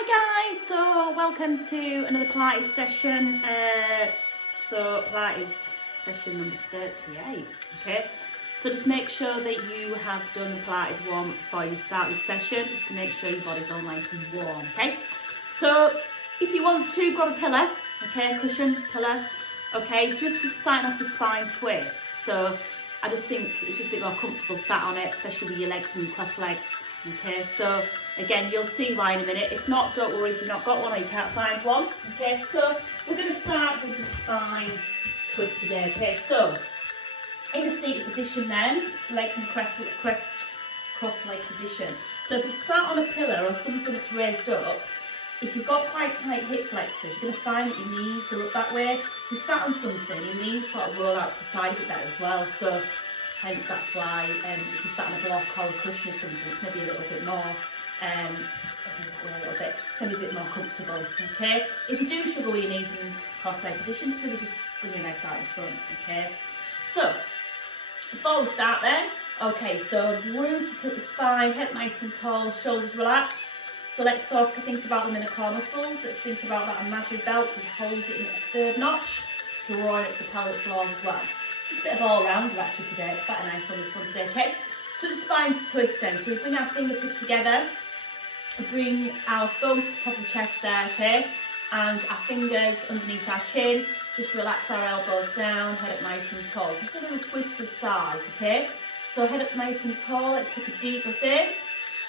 Hi guys, so welcome to another Pilates session. Pilates session number 38, okay? So just make sure that you have done the Pilates warm before you start this session, just to make sure your body's all nice and warm, okay? So if you want to, grab a pillow, okay, cushion, pillow, okay? Just starting off with spine twist. So I just think it's just a bit more comfortable sat on it, especially with your legs and cross legs. Okay, so again, you'll see why in a minute. If not, don't worry if you've not got one or you can't find one. Okay, so we're going to start with the spine twist today. Okay, so in a seated position then, legs in cross leg position. So if you sat on a pillar or something that's raised up, if you've got quite tight hip flexors, you're going to find that your knees are up that way. If you sat on something, your knees sort of roll out to the side a bit better as well. So hence that's why if you sat on a block or a cushion or something, it's maybe a little bit more, it's maybe a bit more comfortable, okay? If you do struggle with your knees in cross-leg position, just maybe just bring your legs out in front, okay? So, before we start then, okay, so rooms to keep the spine, head nice and tall, shoulders relaxed. So let's think about the inner core muscles. Let's think about that imaginary belt. We hold it in at the third notch, drawing it to the pelvic floor as well. It's a bit of all-rounder actually today. It's quite a nice one, this one today, okay? So the spine's twist then. So we bring our fingertips together, bring our thumb to the top of the chest there, okay? And our fingers underneath our chin. Just relax our elbows down, head up nice and tall. Just a little twist to the sides, okay? So head up nice and tall. Let's take a deep breath in.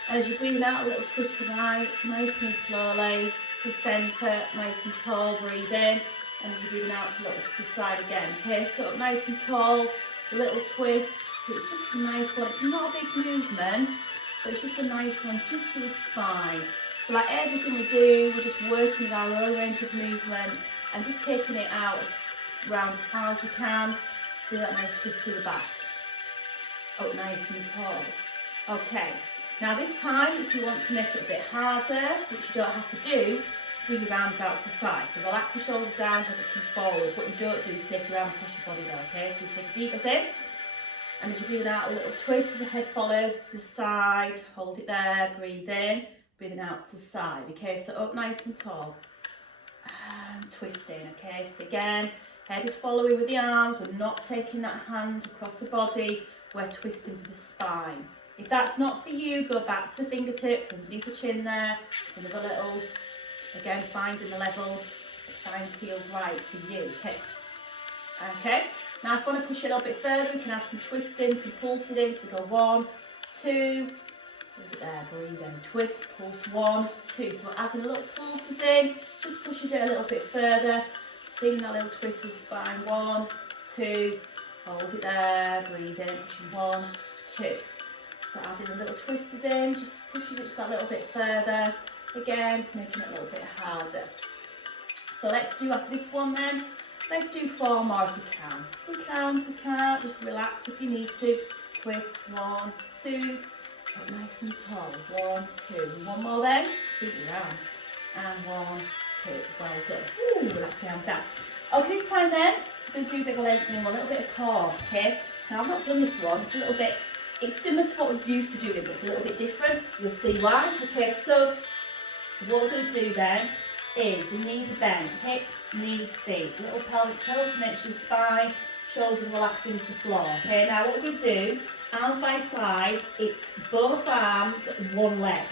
And as you're breathing out, a little twist to the right, nice and slowly, to centre, nice and tall, breathe in. And as you're breathing out, to look to the side again, okay? So up nice and tall, a little twist. So it's just a nice one. It's not a big movement, but it's just a nice one, just for the spine. So like everything we do, we're just working with our own range of movement and just taking it out round as far as we can. Feel that nice twist through the back. Up nice and tall. Okay. Now this time, if you want to make it a bit harder, which you don't have to do, bring your arms out to side. So relax your shoulders down, head come forward. What you don't do is take your arm across your body there, okay? So you take a deep breath in, and as you're breathing out, a little twist as the head follows to the side. Hold it there, breathe in, breathing out to the side, okay? So up nice and tall, and twisting, okay? So again, head is following with the arms. We're not taking that hand across the body. We're twisting for the spine. If that's not for you, go back to the fingertips, underneath the chin there. So another little, again, finding the level that feels right for you, okay? Okay, now if you want to push it a little bit further, we can have some twisting, some pulsing in. So we go 1, 2, hold it there, breathe in, twist, pulse, 1, 2. So we're adding a little pulses in, just pushes it a little bit further. Feeling that little twist with the spine, 1, 2, hold it there, breathe in, pushing 1, 2. So adding a little twisters in, just pushes it just a little bit further. Again, just making it a little bit harder. So let's do after this one then. Let's do 4 more if we can. If we can't, just relax if you need to. Twist, 1, 2, up nice and tall. 1, 2. One more then. Feet your arms. And 1, 2. Well done. Ooh, relax the arms down. Okay, this time then, we're going to do a bit of lengthening, a little bit of core, okay? Now I've not done this one, it's a little bit, it's similar to what we're used to doing, but it's a little bit different. You'll see why. Okay, so what we're going to do then is the knees are bent, hips, knees, feet, little pelvic tilt to make sure your spine, shoulders relax into the floor. Okay, now what we're going to do, arms by side, it's both arms, one leg.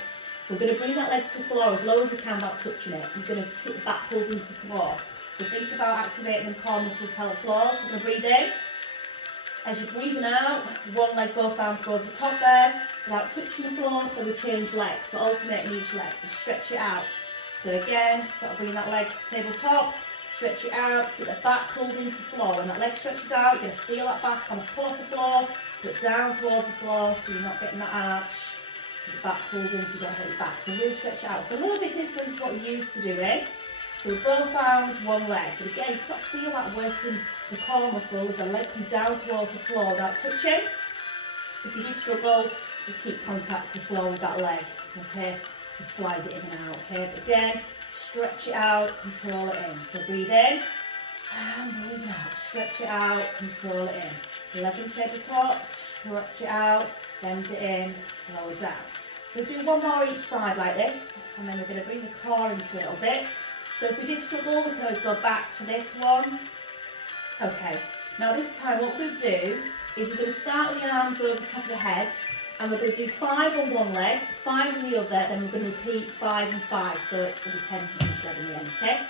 We're going to bring that leg to the floor as low as we can without touching it. You're going to keep the back pulled into the floor. So think about activating the core muscle pelvic floor. So we're going to breathe in. As you're breathing out, one leg, both arms go over the top there, without touching the floor, then we change legs, so alternating each leg, so stretch it out. So again, sort of bring that leg tabletop, stretch it out, keep the back pulled into the floor. When that leg stretches out, you're going to feel that back kind of pull off the floor, put down towards the floor so you're not getting that arch. Keep the back pulled in so you don't hit your back, so really stretch it out. It's a little bit different to what you're used to doing. So both arms, one leg. But again, you sort of feel that working the core muscle as the leg comes down towards the floor without touching. If you do struggle, just keep contact to the floor with that leg, okay? And slide it in and out, okay? But again, stretch it out, control it in. So breathe in, and breathe out. Stretch it out, control it in. Leg in tabletop, stretch it out, bend it in, roll it out. So do one more each side like this, and then we're going to bring the core into a little bit. So if we did struggle, we can always go back to this one. Okay, now this time what we're going to do is we're going to start with the arms over the top of the head, and we're going to do 5 on one leg, 5 on the other, then we're going to repeat 5 and 5, so it will be 10 on each leg in the end, okay?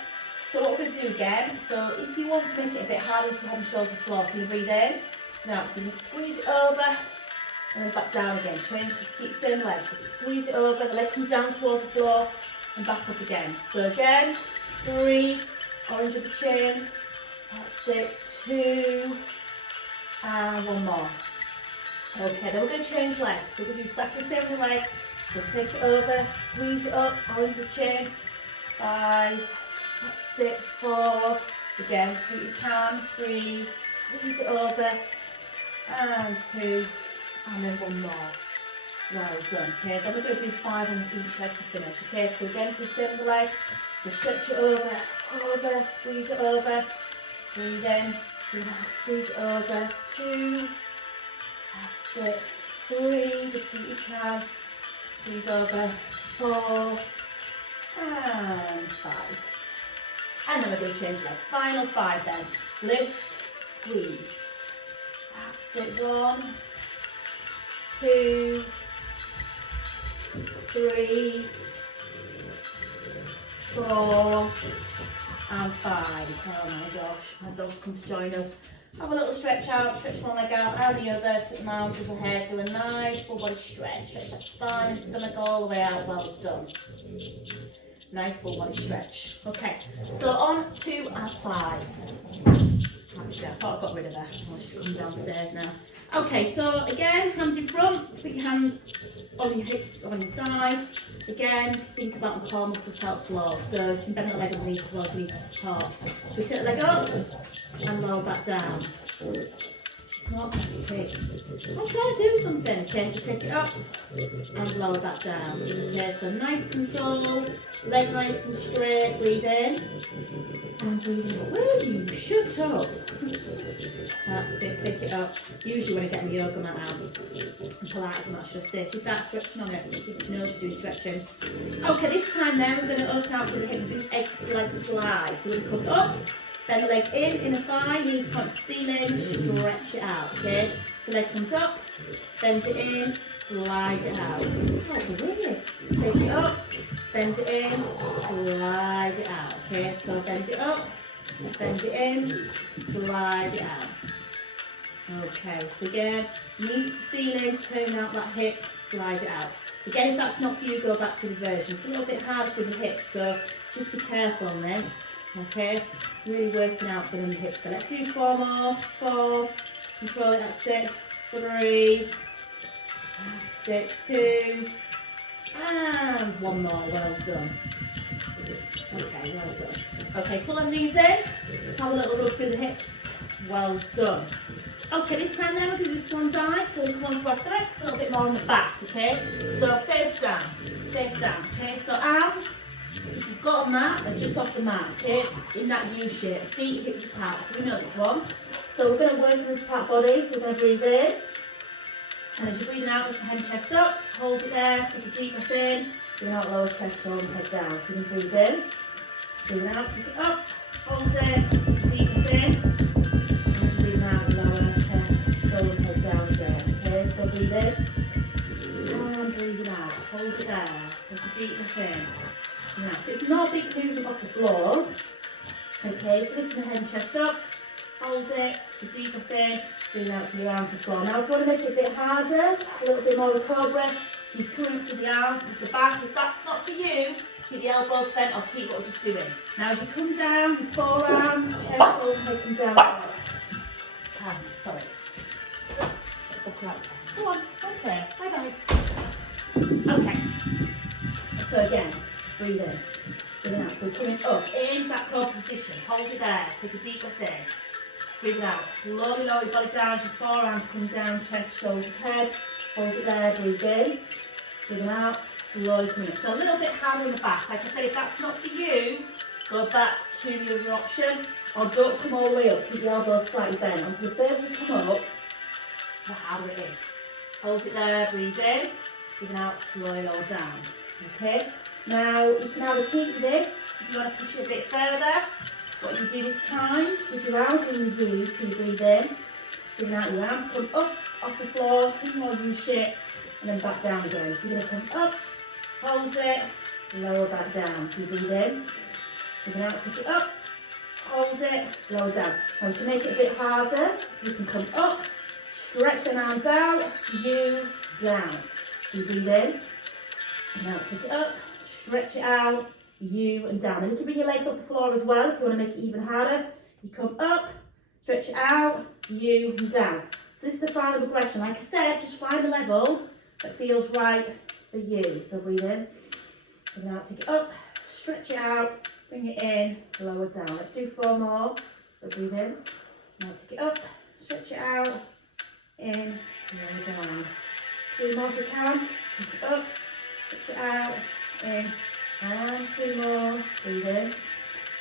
So what we're going to do again, so if you want to make it a bit harder with your head and shoulders to the floor, so you breathe in, now so you squeeze it over, and then back down again, change, just keep same leg, so squeeze it over, the leg comes down towards the floor, and back up again. So again, 3, orange of the chin, that's it, 2, and 1 more. Okay, then we're going to change legs, so we're going to do exactly the same with the leg, so take it over, squeeze it up, orange of the chin, 5, that's it, 4, again, just do what you can, 3, squeeze it over, and 2, and then 1 more. Well done. Okay, then we're going to do 5 on each leg to finish. Okay, so again, put the same on the leg, so stretch it over, squeeze it over, breathe in, breathe out, squeeze it over, 2, that's it, 3, just do what you can, squeeze over, 4, and 5. And then we're going to change leg. Final 5 then. Lift, squeeze. That's it. 1, 2, 3, 4, and 5. Oh my gosh, my dog's come to join us. Have a little stretch out, stretch one leg out, and the other, take the arms to the head, do a nice full body stretch, stretch that spine and stomach all the way out, well done. Nice full body stretch. Okay, so on to our sides. That's it, I thought I got rid of her. I'll just come downstairs now. Okay, so again, hands in front, put your hands on your hips, on your side. Again, just think about the core muscles out floor. So you can bend that leg underneath as well as you need to support. So take the leg up and lower that down. It's not take. I'm trying to do something. Okay, so take it up and lower that down. Okay, so nice control, leg nice and straight, breathe in. And breathe out. Will you shut up? That's it, take it up. Usually when I get my yoga mat out and Pilates, I'm not sure say. She starts stretching on it, she knows she's doing stretching. Okay, this time then we're going to open out for the hip and do extra leg slide. So we're going to come up, bend the leg in, inner thigh, knees point to ceiling, stretch it out, okay? So leg comes up, bend it in, slide it out. It's like weird. Take it up, bend it in, slide it out, okay? So bend it up, bend it in, slide it out. Okay, so again, knees to ceiling, turn out that hip, slide it out. Again, if that's not for you, go back to reversion. It's a little bit hard for the hips, so just be careful on this, okay? Really working out for them hips. So let's do 4 more, 4, control it, that's it, 3, that's it, 2, and 1 more, well done. Okay, well done. Okay, pull them knees in, have a little rub through the hips, well done. Okay, this time then we're going to do swan dive, so we come onto our stomachs, a little bit more on the back, okay? So face down, okay? So arms, if you've got a mat, they're just off the mat, okay? In that U shape, feet hips apart, so we know this one. So we're going to work with the part body, so we're going to breathe in. And as you're breathing out, lift the head and chest up, hold it there, take a deep breath in, breathe out, lower chest, shoulders, head down. So you can breathe in, breathe out, take it up, hold it, take a deep breath in, and as you're breathing out, lower chest, shoulders, head down again. Okay, so breathe in, and breathe out, hold it there, take a deep breath in. Now, so it's not a big movement off the floor. Okay, so lift the head and chest up, hold it, take a deep breath in, breathe out to your arm to the floor. Now if you want to make it a bit harder, a little bit more of a cobra, so you're coming to the arm, to the back. If that's not for you, keep the elbows bent or keep what we're just doing. Now as you come down, your forearms, chest, shoulders, head come down. Sorry. Let's walk outside. Go on, okay, bye-bye. Okay, so again, breathe in. Breathe out, so coming up into that cobra position, hold it there, take a deep breath in. Breathe it out, slowly lower your body down, your forearms come down, chest, shoulders, head. Hold it there, breathe in. Breathe it out, slowly coming up. So a little bit harder in the back. Like I said, if that's not for you, go back to the other option, or don't come all the way up, keep your elbows slightly bent. And the further you come up, the harder it is. Hold it there, breathe in. breathing out, slowly lower down. Okay, now you can either keep this, if you want to push it a bit further. What you do this time is your arms when you breathe, so you breathe in, breathing out, your arms come up off the floor, in more U shape, and then back down again. So you're going to come up, hold it, lower back down. So you breathe in, breathing out, take it up, hold it, lower down. Now to make it a bit harder, so you can come up, stretch the arms out, U, down. So you breathe in, and now take it up, stretch it out, U and down. And you can bring your legs off the floor as well if you want to make it even harder. You come up, stretch it out, U and down. So this is the final progression. Like I said, just find the level that feels right for you. So breathe in, and now take it up, stretch it out, bring it in, lower down. Let's do 4 more. So breathe in, now take it up, stretch it out, in, lower down. 3 more if you can. Take it up, stretch it out, in, and 2 more. Breathe in,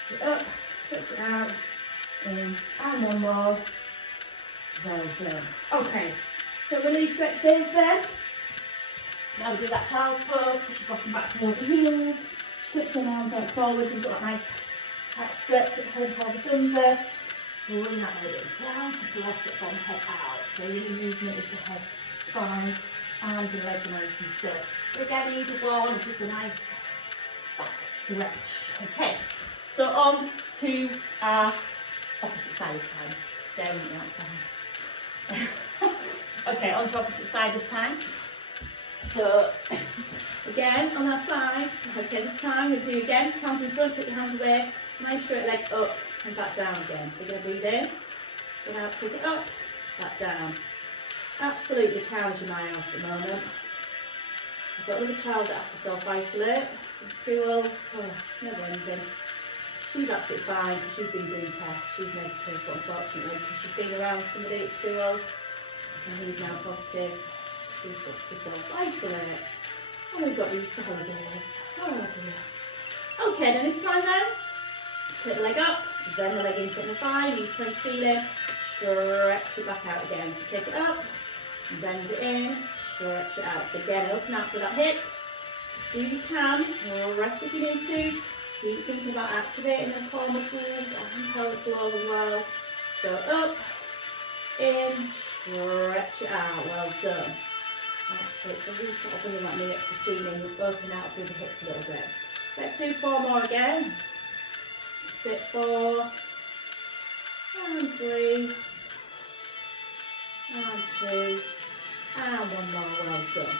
take it up, stretch it out, in, and 1 more. Well done. Okay, so really stretch this then. Now we do that child's pose, push your bottom back towards the heels, stretch your arms out forwards, you've got that nice back stretch at the head, pelvis under. Bring that leg down to floss it, bottom head out. Okay, the only movement is the head, spine, arms and legs are nice and still. But again, either one, it's just a nice back stretch. Okay, so on to our opposite side this time. Just staring at me outside. Okay, on to opposite side this time. So, again, on our sides, okay, this time we'll do again, hands in front, take your hands away, nice straight leg up and back down again. So you're going to breathe in, breathe out, take it up, back down. Absolutely cows in my house at the moment. I've got another child that has to self-isolate from school. Oh, it's never ending. She's absolutely fine because she's been doing tests, she's negative, but unfortunately because she's been around somebody at school and he's now positive, she's got to self-isolate. And we've got these holidays. Oh dear. Okay, then this time then, take the leg up, then the leg into the thigh, knees turn ceiling, stretch it back out again. So take it up, bend it in, stretch it out. So again, open out for that hip. Just do what you can, or rest if you need to. Keep thinking about activating the core muscles and pelvic floor as well. So up, in, stretch it out. Well done. That's it. So really sort of bringing that knee up to the ceiling, open out through the hips a little bit. Let's do 4 more again. Sit 4, and 3, and 2, and 1 more. Well done.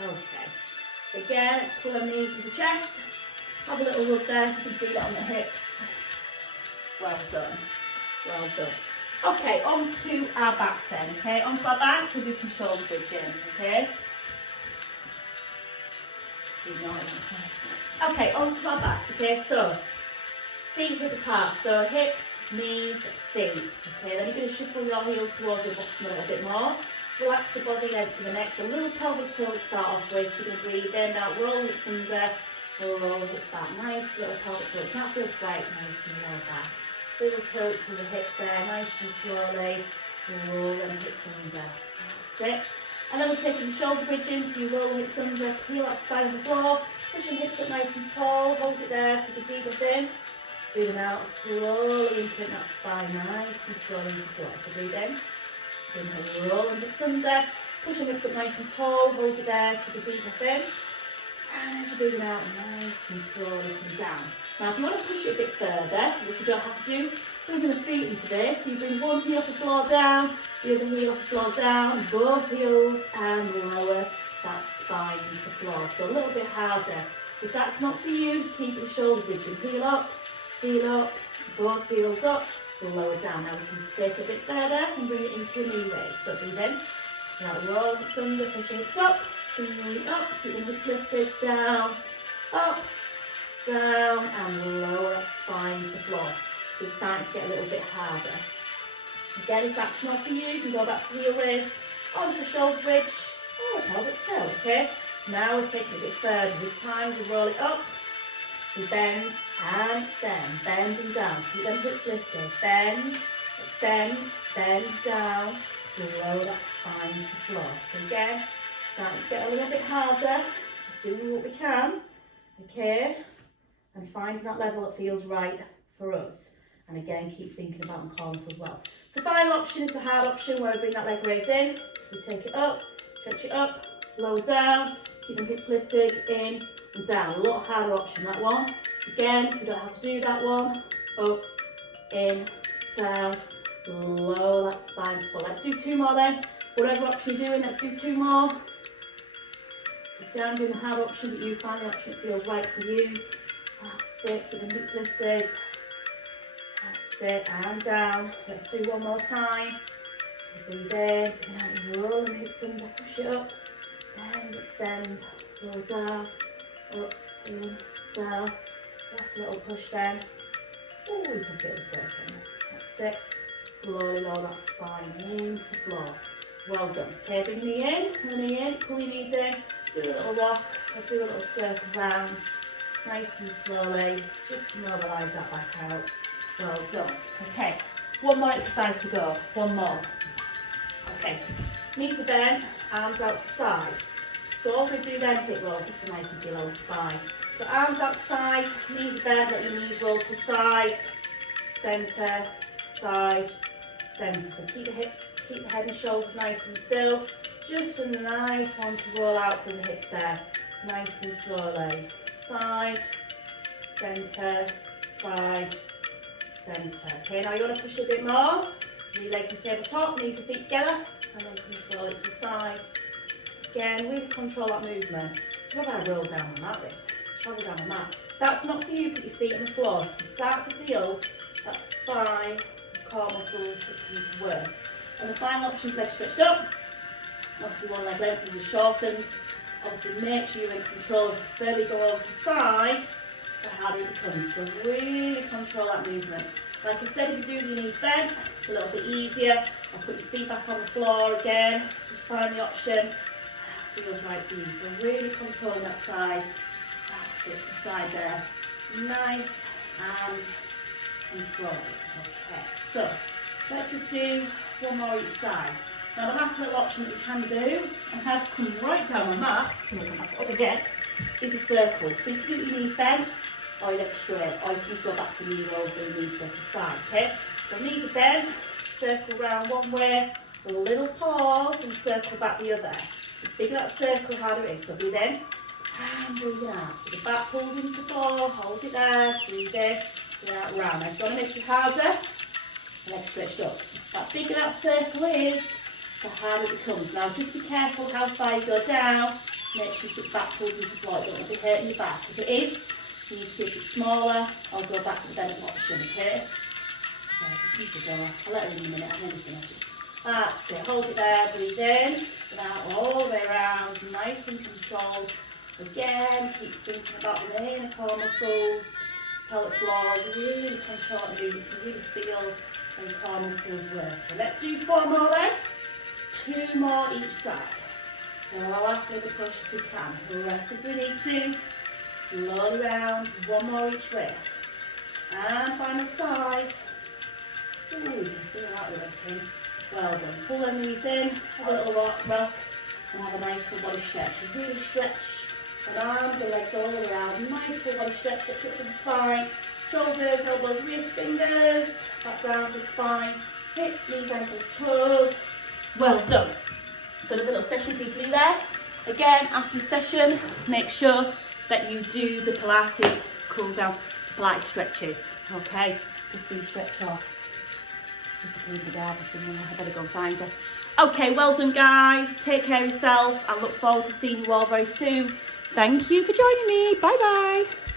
Okay. So again, let's pull our knees to the chest. Have a little rub there if you can feel it on the hips. Well done. Well done. Okay, on to our backs then, okay? On to our backs, we'll do some shoulder bridging, okay? Okay, on to our backs, okay? So, feet hip apart, so hips, knees, feet, okay? Then you're going to shuffle your heels towards your bottom a little bit more. Relax the body length for the next. A little pelvic tilt to start off with, so you're going to breathe in, now roll hips under, roll hips back. Nice little pelvic tilt, so that feels quite nice in the lower back. Little tilt through the hips there, nice and slowly, roll them hips under, that's it. And then we're taking the shoulder bridging, so you roll the hips under, peel that spine on the floor, push your hips up nice and tall, hold it there, take a deep breath in, breathing out, slowly imprint that spine nice and slowly into the floor. So breathe in, inhale, roll the hips under, push your hips up nice and tall, hold it there, take a deep breath in. And as you're breathing out, nice and slowly come down. Now, if you want to push it a bit further, which you don't have to do, bring the feet into this. So you bring one heel off the floor down, the other heel off the floor down, both heels, and lower that spine into the floor. So a little bit harder. If that's not for you, just keep the shoulder bridging. Heel up, both heels up, lower down. Now we can stick a bit further and bring it into a knee raise. So breathe in. Now roll hips under, push your hips up. Bring up, keep the hips lifted, down, up, down, and lower that spine to the floor. So it's starting to get a little bit harder. Again, if that's not for you, you can go back to heel raise, or just a shoulder bridge, or a pelvic tilt, okay? Now we're taking it a bit further. This time we roll it up, we bend and extend, bend and down. Keep them hips lifted, bend, extend, bend down, lower that spine to the floor. So again, starting to get a little bit harder. Just doing what we can, okay? And finding that level that feels right for us. And again, keep thinking about the corners as well. So final option is the hard option where we bring that leg raise in. So we take it up, stretch it up, lower down, keep the hips lifted, in and down. A lot harder option, that one. Again, you don't have to do that one. Up, in, down, lower that spine to full. Let's do 2 more then. Whatever option you're doing, let's do 2 more. So see, I'm doing the hard option, but you find the option that feels right for you. That's it, keep the hips lifted. That's it, and down. Let's do one more time. So breathe in, roll the hips under, push it up, and extend, roll down, up, in, down. Last little push then. Oh, you can feel this working. That's it. Slowly lower that spine into the floor. Well done. Okay, bring your knee in, pull your knees in, do a little rock, or do a little circle round. Nice and slowly, just to mobilise that back out. Well done. Okay, one more exercise to go. One more. Okay, knees are bent, arms out to side. So all we do then, hip rolls. This is nice one for your lower spine. So arms out to side, knees are bent, let your knees roll to the side, centre, side, centre. So keep the hips, keep the head and shoulders nice and still. Just a nice one to roll out through the hips there. Nice and slowly. Side, centre, side, centre. Okay, now you want to push a bit more. Knee legs and tabletop, knees and feet together, and then control it to the sides. Again, really control that movement. So what about I roll down the mat this? Travel down the mat. If that's not for you, put your feet on the floor. So you can start to feel that spine, core muscles that come to work. And the final option is legs stretched up. Obviously one leg lengthens and shortens. Obviously make sure you're in control. As you further go over to the side, the harder it becomes. So really control that movement. Like I said, if you do your knees bent, it's a little bit easier. I'll put your feet back on the floor again. Just find the option that feels right for you. So really controlling that side. That's it, the side there. Nice and controlled. Okay, so let's just do one more each side. Now the last little option that you can do, and have come right down the mat, come back up again, is a circle. So you can do your knees bent, or your legs straight, or you can just go back to knee rolls where your knees go to the side, okay? So knees are bent, circle round one way, a little pause, and circle back the other. The bigger that circle, the harder it is. So breathe in, and breathe out. With the back pulled into the floor, hold it there, breathe in, breathe out, round. Now if you want to make it harder, legs stretched up. The bigger that circle is, the harder it becomes. Now just be careful how far you go down. Make sure you put the back pulled into the floor. You don't want to be hurting your back. If it is, you need to make it smaller or go back to the bent option, okay? So just keep the door. I'll let her in a minute, I'm ready to finish it. That's it. Hold it there, breathe in, breathe out all the way around, nice and controlled. Again, keep thinking about the inner core muscles, pelvic floors, really control the movement to really feel the core muscles working. Let's do 4 more then. 2 more each side. Now I'll ask you to push if we can. Rest if we need to. Slowly round, 1 more each way. And final side. Ooh, you can feel that working. Well done. Pull them knees in, have a little rock, and have a nice full body stretch. You really stretch the arms and legs all the way out. Nice full body stretch, stretch up to the spine. Shoulders, elbows, wrists, fingers. Back down to the spine. Hips, knees, ankles, toes. Well done. So there's a little session for you to do there. Again, after the session, make sure that you do the Pilates cool down, Pilates stretches. Okay, just so you stretch off. Just a little garden somewhere. I better go and find her. Okay, well done, guys. Take care of yourself. I look forward to seeing you all very soon. Thank you for joining me. Bye bye.